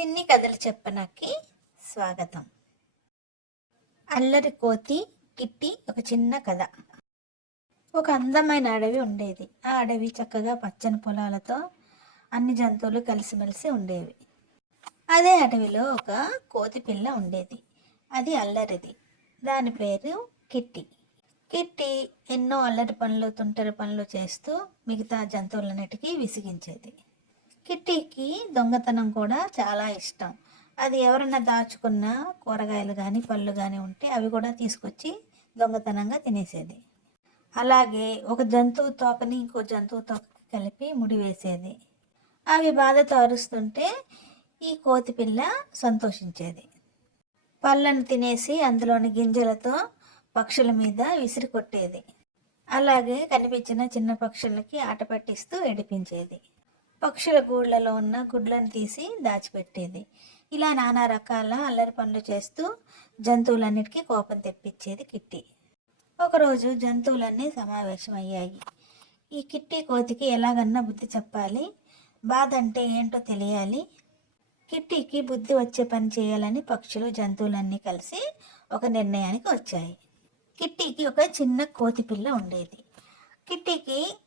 చిన్ని కథలు చెప్పనకి స్వాగతం. అల్లరి కోతి కిట్టి ఒక చిన్న కథ. ఒక అందమైన అడవి ఉండేది. ఆ అడవి చక్కగా పచ్చని పొలాలతో అన్ని జంతువులు కలిసిమెలిసి ఉండేవి. అదే అడవిలో ఒక కోతి పిల్ల ఉండేది. అది అల్లరిది. దాని పేరు కిట్టి. కిట్టి ఎన్నో అల్లరి పనులు తుంటరి పనులు చేస్తూ మిగతా జంతువులన్నిటికీ విసిగించేది. కిట్టీకి దొంగతనం కూడా చాలా ఇష్టం. అది ఎవరన్నా దాచుకున్న కూరగాయలు కానీ పళ్ళు కానీ ఉంటే అవి కూడా తీసుకొచ్చి దొంగతనంగా తినేసేది. అలాగే ఒక జంతువు తోకని ఇంకో జంతువు తోకకి కలిపి ముడి వేసేది. అవి బాధతో అరుస్తుంటే ఈ కోతి పిల్ల సంతోషించేది. పళ్ళను తినేసి అందులోని గింజలతో పక్షుల మీద విసిరి కొట్టేది. అలాగే కనిపించిన చిన్న పక్షులకి ఆట పట్టిస్తూ ఏడిపించేది. పక్షుల గూళ్ళలో ఉన్న గుడ్లను తీసి దాచిపెట్టేది. ఇలా నానా రకాల అల్లరి పనులు చేస్తూ జంతువులన్నిటికీ కోపం తెప్పించేది కిట్టి. ఒకరోజు జంతువులన్నీ సమావేశమయ్యాయి. ఈ కిట్టి కోతికి ఎలాగన్నా బుద్ధి చెప్పాలి. బాధ అంటే ఏంటో తెలియాలి. కిట్టీకి బుద్ధి వచ్చే పని చేయాలని పక్షులు జంతువులన్నీ కలిసి ఒక నిర్ణయానికి వచ్చాయి. కిట్టికి ఒక చిన్న కోతి పిల్ల ఉండేది. కిట్టికి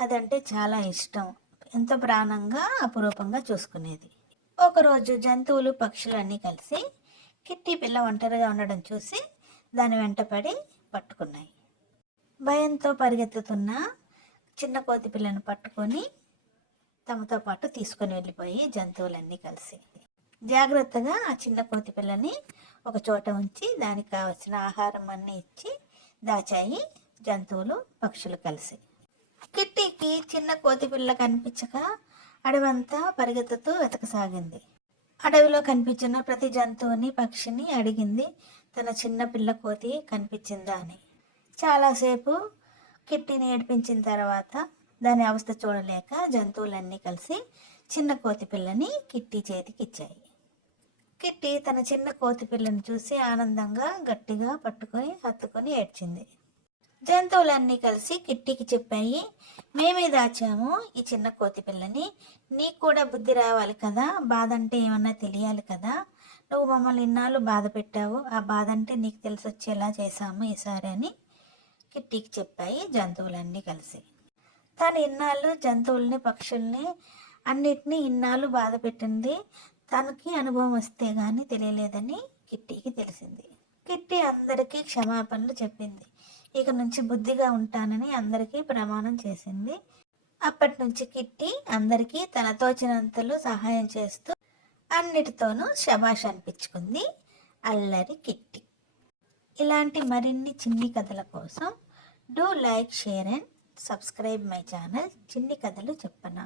అదంటే చాలా ఇష్టం. ఎంతో ప్రాణంగా అపురూపంగా చూసుకునేది. ఒకరోజు జంతువులు పక్షులు అన్నీ కలిసి కిట్టి పిల్ల ఒంటరిగా ఉండడం చూసి దాని వెంటపడి పట్టుకున్నాయి. భయంతో పరిగెత్తుతున్న చిన్న కోతి పిల్లను పట్టుకొని తమతో పాటు తీసుకొని వెళ్ళిపోయి జంతువులన్నీ కలిసి. జాగ్రత్తగా ఆ చిన్న కోతి పిల్లని ఒక చోట ఉంచి దానికి కావలసిన ఆహారం అన్నీ ఇచ్చి దాచాయి జంతువులు పక్షులు కలిసి. కిట్టీకి చిన్న కోతి పిల్ల కనిపించక అడవంతా పరిగెత్తుతూ వెతకసాగింది. అడవిలో కనిపించిన ప్రతి జంతువుని పక్షిని అడిగింది. తన చిన్న పిల్ల కోతి కనిపించిందా అని. చాలాసేపు కిట్టిని ఏడిపించిన తర్వాత దాని అవస్థ చూడలేక జంతువులన్నీ కలిసి చిన్న కోతి పిల్లని కిట్టి చేతికి ఇచ్చాయి కిట్టి తన చిన్న కోతి పిల్లని చూసి ఆనందంగా గట్టిగా పట్టుకొని హత్తుకొని ఏడ్చింది. జంతువులన్నీ కలిసి కిట్టికి చెప్పాయి మేమే దాచాము ఈ చిన్న కోతి పిల్లని. నీకు కూడా బుద్ధి రావాలి కదా? బాధ అంటే ఏమన్నా తెలియాలి కదా? నువ్వు మమ్మల్ని ఇన్నాళ్ళు బాధ పెట్టావు. ఆ బాధ అంటే నీకు తెలిసి వచ్చేలా చేశాము ఈసారి అని కిట్టీకి చెప్పాయి జంతువులన్నీ కలిసి. తను ఇన్నాళ్ళు జంతువుల్ని పక్షుల్ని అన్నిటినీ ఇన్నాళ్ళు బాధ పెట్టింది. తనకి అనుభవం వస్తే కానీ తెలియలేదని కిట్టీకి తెలిసింది. కిట్టి అందరికీ క్షమాపణలు చెప్పింది. ఇక నుంచి బుద్ధిగా ఉంటానని అందరికీ ప్రమాణం చేసింది. అప్పటి నుంచి కిట్టి అందరికీ తన తోచినంతలు సహాయం చేస్తూ అన్నిటితోనూ శబాష్ అనిపించుకుంది. అల్లరి కిట్టి. ఇలాంటి మరిన్ని చిన్ని కథల కోసం do like share and subscribe my channel చిన్ని కథలు చెప్పనా?